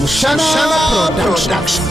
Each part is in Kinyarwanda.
Mushana Production.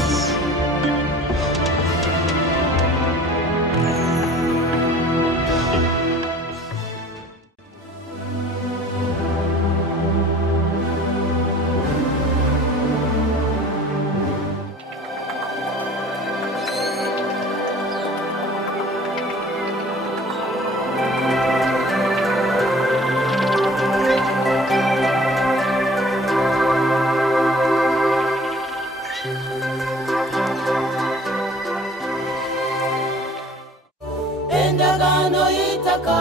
Endagano itaka,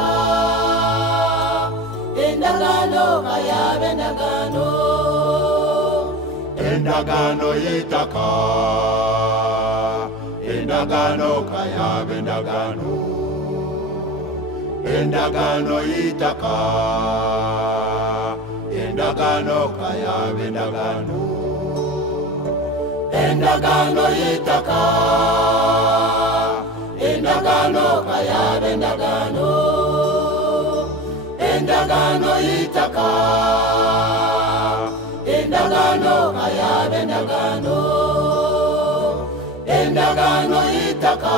endagano kaya bendagano, endagano itaka, endagano kaya bendagano, endagano itaka, endagano kaya bendagano, endagano itaka. Endagano kaya bendagano, endagano itaka,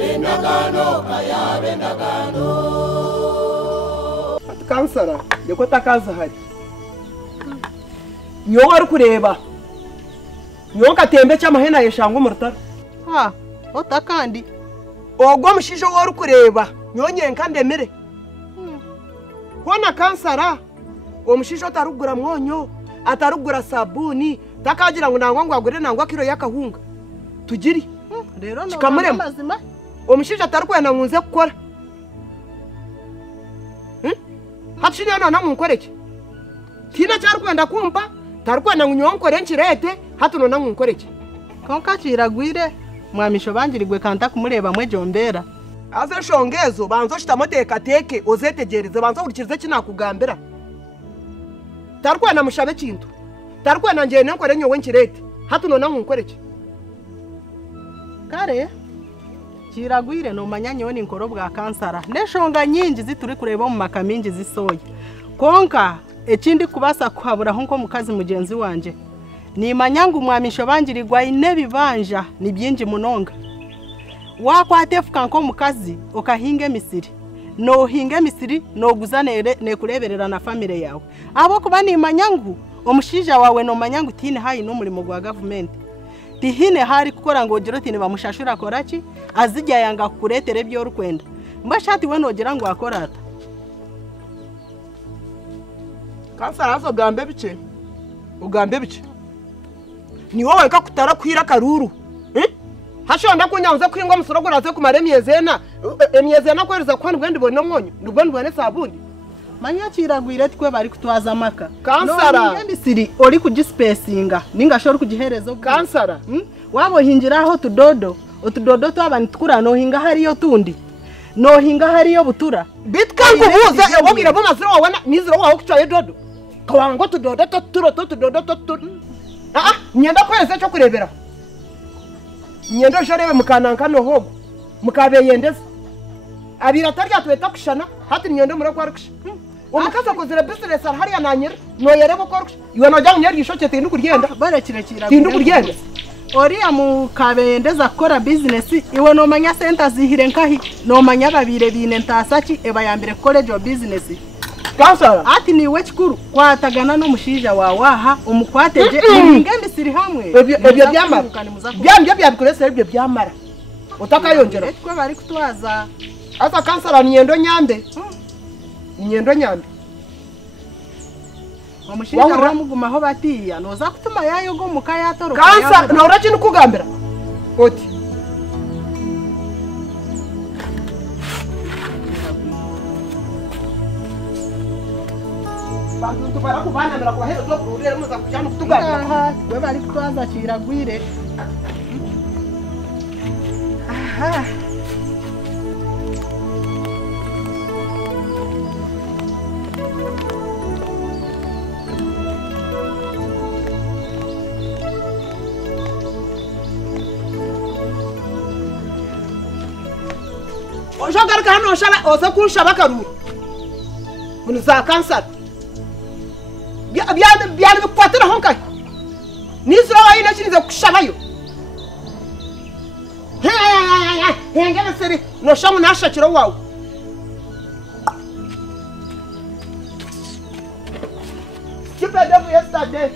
endagano kaya bendagano. Kansara, yako takaza hari. Nyo wari kureba. Nyo katembe cy'amahena yeshango murutara. Ha, otakandi. Ogwo mushijo wari kureba. Nyo nyenka ndemere. Hona kansara. Omushisho atarugura mwonyo, atarugura sabuni, takagira ngo nangwa ngo agure nangwa kilo yakahunga. Tugiri. Rero no mazima. Omushisho atarukwenda ngunze gukora. Hapshina nana munkoreke. Tina cyarkwenda kumpa, tarukwenda ngunyonkore nchirete, hatuno na munkoreke. Konka kiragwire, mwamisho bangirigwe kanta kumureba mwejombera. Aze shongezo banzo shitamoteka teke ozetegereze banzo urikirize kinakugambira. Tarkwena mushabe kintu. Tarkwena nje nenkore nyowe nkirete. Hatuno na munkoreke. Kare kiragwire no manyanyoni nkoro bwa kansara. Neshonga nyingi zituri kureba mu makamingi zisoye. Konka ekindi kubasa kuhabura nko mukazi mugenzi wanje. Ni manyangu mwamisho bangirigwa inebibanja ni byinji munonga. Wakwatefuka nko mukazi okahinge misiri. No hinge misiri no guzanere ne kureberera na family yawe. Abo kuba ni manyangu omushija wawe no manyangu tine hayi no mulimo gwa government. Tihine hari kukora ngo giro tine bamushashura koraki azijya yanga kuretere byo rukwenda. Mbashati we nogera ngo akorata. Kansara azo gambe bice. Ugambe bice. Ni wowe ka kutara kwira karuru. Hashonda kunyanze kwingwa musoroguraze kumare myezena. Emyezena kwereza kwandi bwendi bone mwonyo. Ndubwendi bone sabuni. Manya kiragwire twe bari kutwaza maka. Kansara. No misiri ori kugispacinga ninga shori kugiherezo. Kansara. Wabo hingiraho tudodo. Utudodo twabani tukura no hinga hariyo tundi. No hinga hariyo butura. Bitkangu buza ebobira bo maziro wawe niziro wawe kucaye dodo. Kawango tudodo tudodo. Nyenda kweze cyo kurebera. Nyendo sharebe mukananka no hogo. Mukabe yendeze. Abira tarya tweta kushana hati nyendo mura kwarukisha. Umukaza kozera business hariya nanyira no yerebo kwarukisha. Iwe no jang nyeri gishoke tindu kuryenda. Bare kirekira. Tindu kuryenda. Oriya mukabe yendeza akora business iwe no manya center zihire nkahi no manya babire bine ntasaki eba yambere college of business. Kansara. Ati niwe kikuru kwatagana no mushija wawaha umukwateje ingembe siri hamwe. Ebyo byamara. Byambye byabikorese ebyo byamara. Utakayongera. Twe bari kutwaza. Asa kansara nyendo nyambe. Nyendo nyambe. Omushinja wamugumaho batiya noza kutuma yayo go mukaya toroka. Kansara no urachi nikugambira. Oti. Bantu tubara kubana mera kwa hero zo kurure muza kujana kutugambira. We bari kutwaza kiragwire. Aha. Oshagara kana oshala oza kunsha bakaruru. Munuza kansara. byari bikwatira honka nizira wayina kinize kushabayo ngene seri no shamu nashakiro wawe stupid of yesterday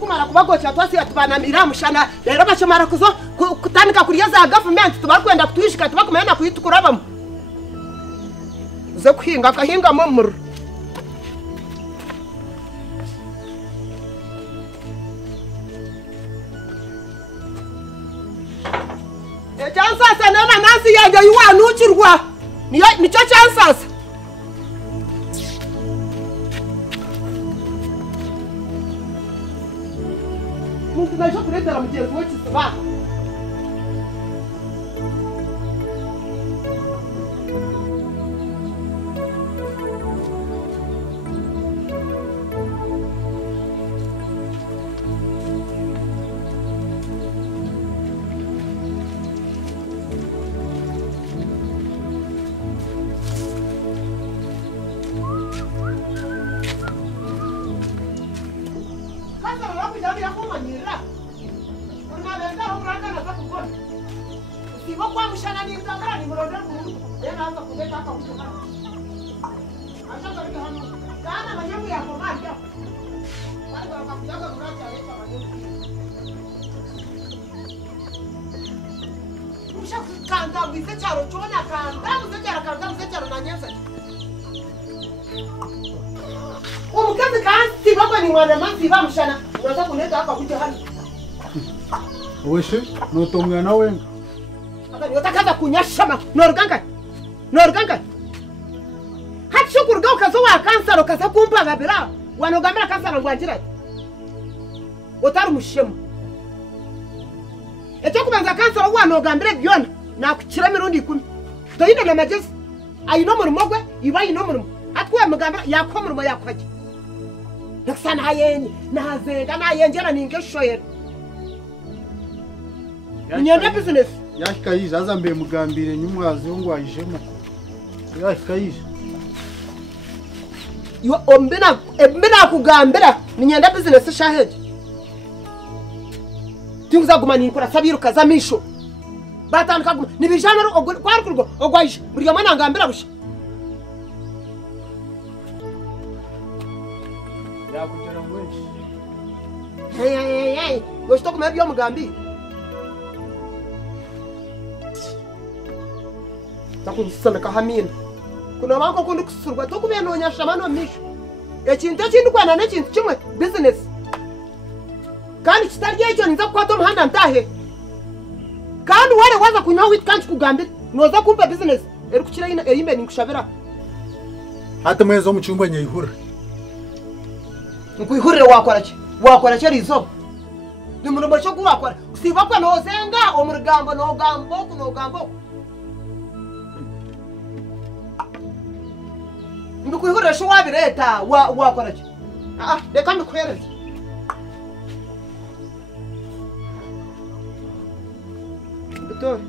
kumara kubagocha twasi atubanamira mushana rero bacomara kuzo kutanika kuriya za government tubakwenda kutwishika tubakumena kuyitukurabamu uze kuhinga akahinga mu chansasa nama nasi yange yuwanukirwa nico chansasa muntu naje kuretera mugenzi we kisibana kanda mwisecharo chona kanda mwisecharo na nyenza umukazi kasi baba ni mwana manzi bamushana unaza kuneta hapa kuja hali weshe notomwana wenga akani utakaza kunyashama norganga hatshukuru ga ukazo wa kansaro kaza kumpa gabira wanogamira kansaro ngwanjira utari mushemu echo kubanza kansaro wanogambire byona nakukira mirundi 10 toyinde na majesi ayino murumo gwe iba yino murumo atwe mugambira yakho murumo yakwaje nakusana hayeni nazenga nayenjera ninge shoyera nyenda business yakayije azambe mugambire nyumwazi ngwayijemo yakayije yo ombena kugambira nyenda business shaheje tinguza gumani nkora sabiru kazamisho batandika nibijana kwarkurgo ogwayije buriya mwana ngambira busha yakugera mwenshi hey gosto kumenya byo mugambi takunsana hamina kuna banko kundi kusurwa to kubeno nyashamano misho ekintu ekindi kwana nekintu kimwe business kandi kitarye cyo niza kwato muhanda ntahe kandi wale waza kunywa wit kanchi kugambira noza kumpa business eri kukira ina eyimbe ninkushabira hata mwezo mucyumba nyihura nkuyihurire wakora cyo rizo ni murumo cyo kuwakora usiba kwa nozenga omurgambo nogambo ndikuyihurire sho wabireta wakora cyo reka mbikwereze Betul.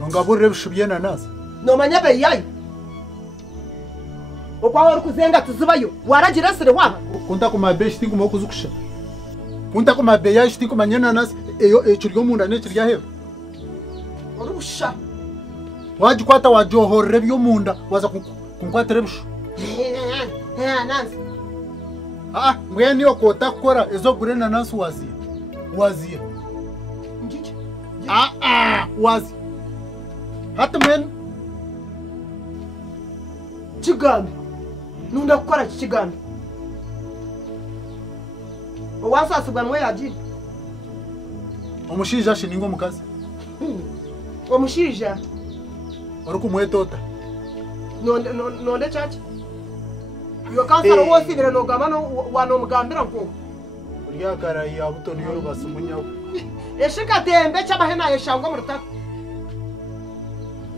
nongabure bishubyena nazi No manya beyayi. Okwa wari kuzenga tuzibayo. Waragira sire wa. kunta kumabeshi tingu mokuzukusha kunta kumabeyashi tingu manyena nazi eyo chiryo munda ne chirya hero Orusha. wajikwata wajohorere byo munda waza kunkwatira bishu Nansi. mwene okota kukora ezo gurena nansi waziye Njicha. wazi hata mwene Chigambi. Nunda kukora chigambi. Owasa suganwe yaji. omushija shiningo mukazi Omushija. ori kumwetota Nonde chachi. Yo kansara wose bire no gamano wano mugambira nko. urya karayi abutoni yoro basumunyawo Eshika tembe cyabahena yeshangwa mu rutaka.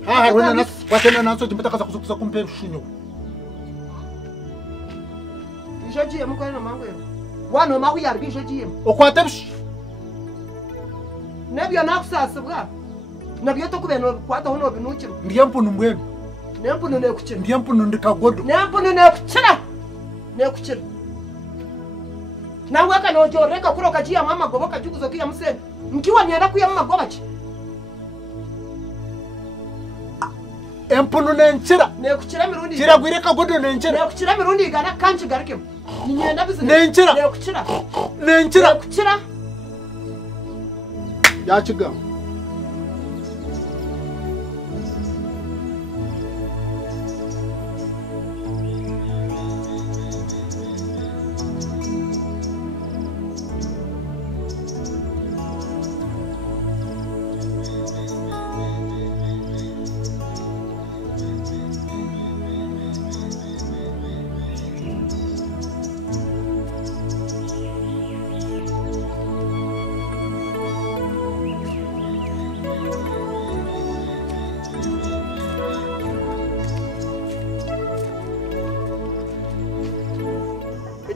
harwena naso watena naso jimbata kaza kuzukuza kumpe shunyo Ijoji yamukore na mango yo. wano mahu yargisho jiyemo okwate bishi nebyo nakusasibwa nabyo tokubeno kwata hono binukiro ndiye mpunu mbwenu nempunu nekukira ndiye mpunu ndikagodo nempunu nekukira nekukira nawe kanojoreka kuro kajiya mama gobo kajuguzo kiya museni mkiwa nyenda kuya mama goba ki empunu nenkira nekukira mirundi kiragwire kagodo nenkira nekukira mirundi igana kanchi garike ninyenda business nenkira nekukira nenkira nekukira yakiga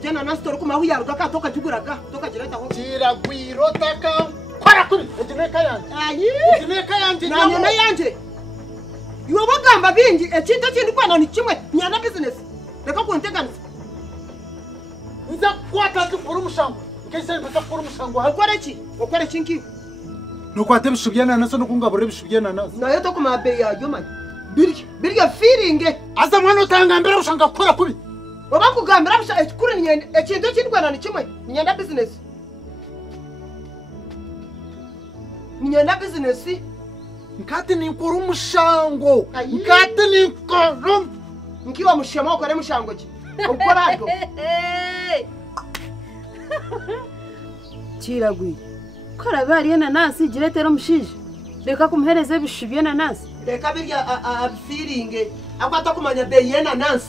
jana na store kuma huyaruga ka toka juguraga toka jireta ho kiragwiro taka kwara kuri ejineka yanje ayi ejineka yanje nanyo na yanje iwo bagamba bingi ekintu kindi kwana ni kimwe nyana business reka kunteganisa nza kwata tukuru mushango nkese mpaka kuru mushango ukore kinki nokwate bishubyana naso nokungabure bishubyana naso nayo to kuma be ya yoma birya feeling aza mwana utanga mbere ushanga kora kubi oba kugambira bisha ekikuru nyende ekintu kindi kwana ni kimwe nyanda business nkati ni kuru mushango nkati ni kuru nkiwa mushema ukore mushango ki ukorado kiragwi kora bariye nanasi giretero mushije reka kumuhereze bishubye nanasi reka birya feeling akwata kumanya be yena nansi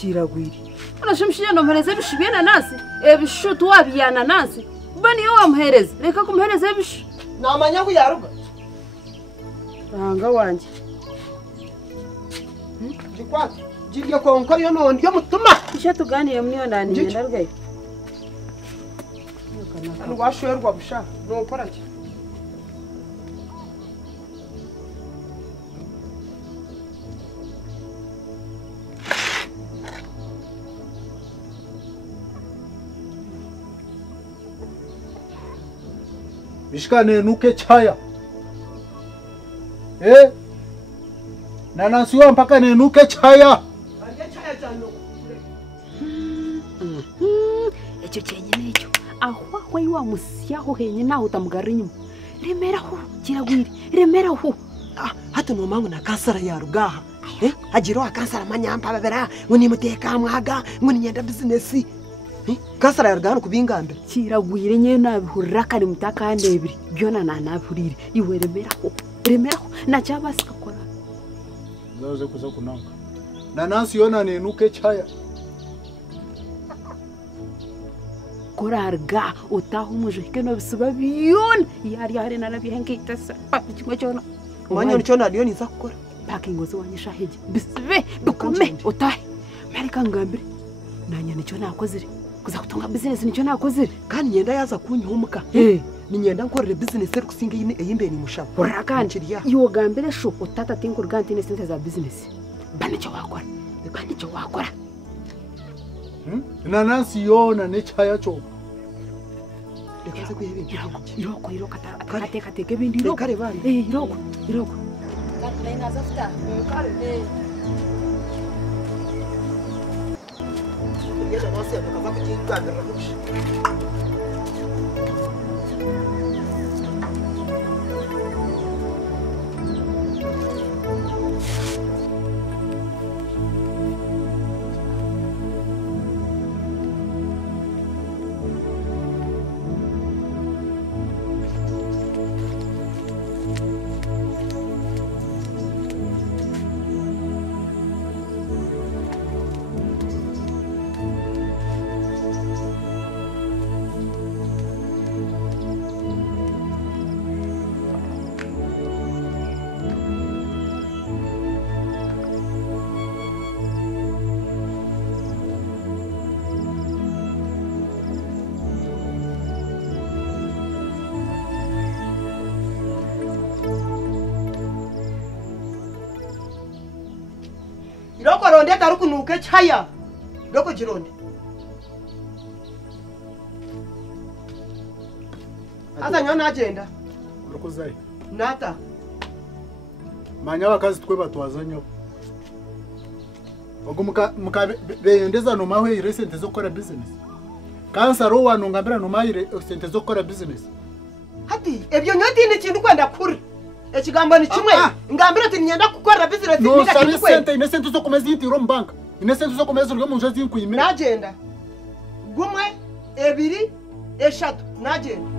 kiragwiri urashimshije no muhereze bishubye nanasi ebishutu wabiya nanasi bani yo wamuhereze reka kumuhereze bishu namanya kuyaruga ranga wanje jikwata jirya konkori yo no ndyo mutuma isha tuganiye mniyo ndani ngenda rgaye anu washwerwa busha no paraki bishikane nuke chaya nanasi wa mpaka nenuke chaya ecyo cyenyine ecyo ahwa iwa musyaho henye naho utamugarinyu remeraho kiragwiri remeraho hata no mangu na kansara ya rugaha hagiro akansara manyamba babera ngo ni muteka mwaga ngo ni nyenda business kansara ya rugaha kubingambe kiragwire nye nabihurira kari mutakande ebiri byona nanabihurire iwe remeraho na cyabasika kora zaze kuza kunanga nanasi yona nenuke chaya korarga utaho umujeke no bisuba biyona yari narabihenkitasa kimwe cyona umanya nicyo nadiyo niza gukora paka ingozi wanyisha heje bisibe bikome utahe marika ngambire nanya nicyo nakozire kuza kutunga business nicyo nakozire kandi nyenda yaza kunyumuka ni nyenda nkorere business eri kusinga yimbe ni mushaba urakanje iyo gambire sho utata tinkuru ganti ne sente za business banicyo wakora nanasi yona ne chaya cho rekaze kuhebe iroko kateka bindi iroko kare bari iroko kare nazafuta kare yeza nasi akava kujingambira rusha kitari kunuke chaya doko jironde asa nyona agenda urukuzaye nata manya bakazi twe batwazanyo ubwo muka beyendeza no mahwe iresente zo gukora business kansaro wanu ngambira no mahire sente zo gukora business hati ebyo nyoti ni kintu kwenda kuri ekigambo ni kimwe ngambira ati nyenda gukora business no nika kintu kwenda ine sente zo komeza yiti ro mbanka ine sente zo komeza ro mu njozi yinkuyime nagenda gumwe ebiri eshatu nagenda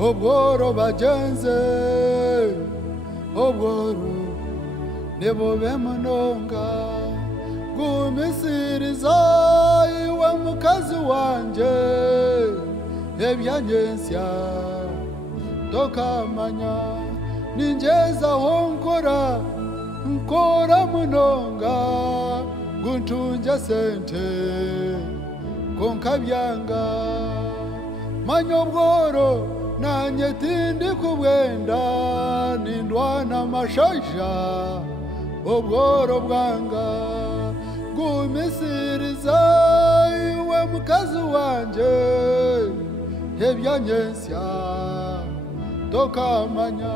obworo bagenze obworo nebo bemunonga gumisiriza iwe mukazi wanje ebyanjensya tokamanya ninjeza nkora munonga guntunja sente konka byanga manyobworo nanye tindi kubwenda nindwana mashaja obworo bwanga gumisiriza iwe mukazi wanje ebyanyensya tokamanya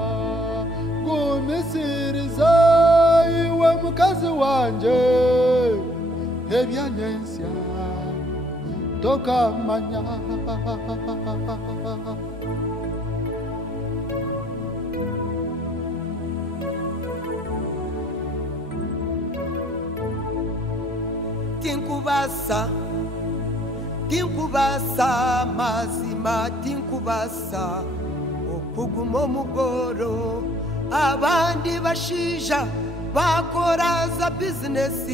gumisiriza iwe mukazi wanje ebyanyensya tokamanya tinkubasa mazima tinkubasa okuguma mugoro abandi bashija bakora za business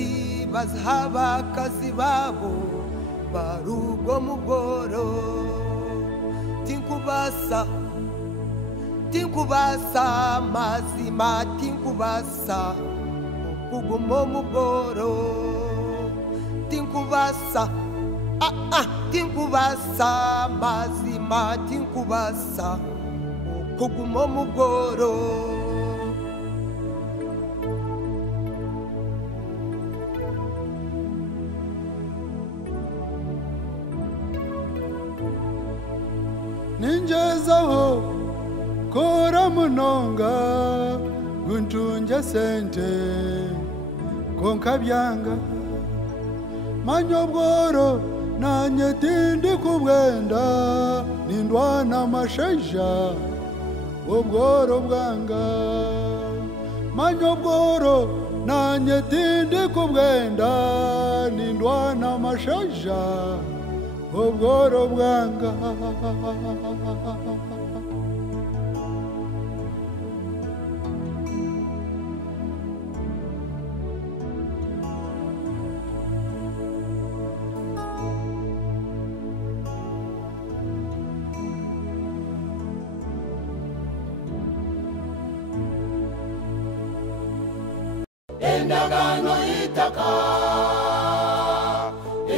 bazhaba akazi babo barugo mugoro tinkubasa mazima tinkubasa okuguma mugoro tinkubasa tinkubasa mazima tinkubasa okuguma mugoro ninjezaho kora munonga guntunja sente konka byanga manyobworo nanye tindi kubwenda nindwana mashaja obworo bwanga manyobworo nanye tindi kubwenda nindwana mashaja obworo bwanga endagano itaka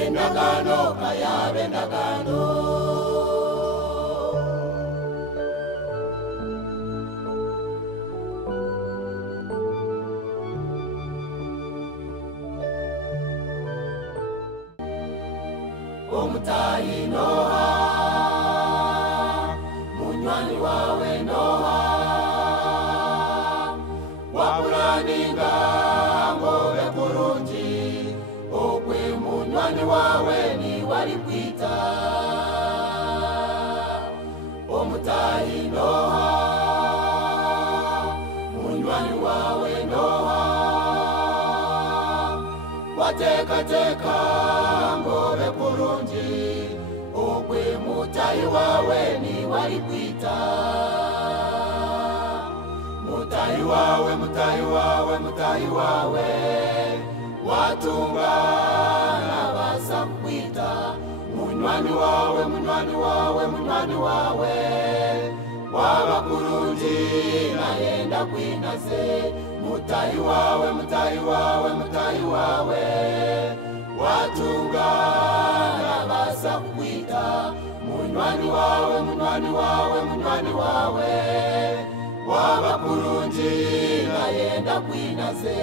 endagano kayabe endagano omutayi Noha munywani wawe Noha wabulaninga ngobe kurungi okwe munywani wawe ni wali kwita omutayi Noha munywani wawe Noha wateka ngobe kurungi okwe mutayi mutayi wawe ni wari kwita mutayi wawe mutayi wawe mutayi wawe watunga nabasa kwita munywani wawe munywani wawe munywani wawe wabakurunji nayenda kwinaze mutayi wawe mutayi wawe mutayi wawe watunga nabasa kwita munywani wawe munywani wawe munywani wawe wabakurunji nayenda kwinaze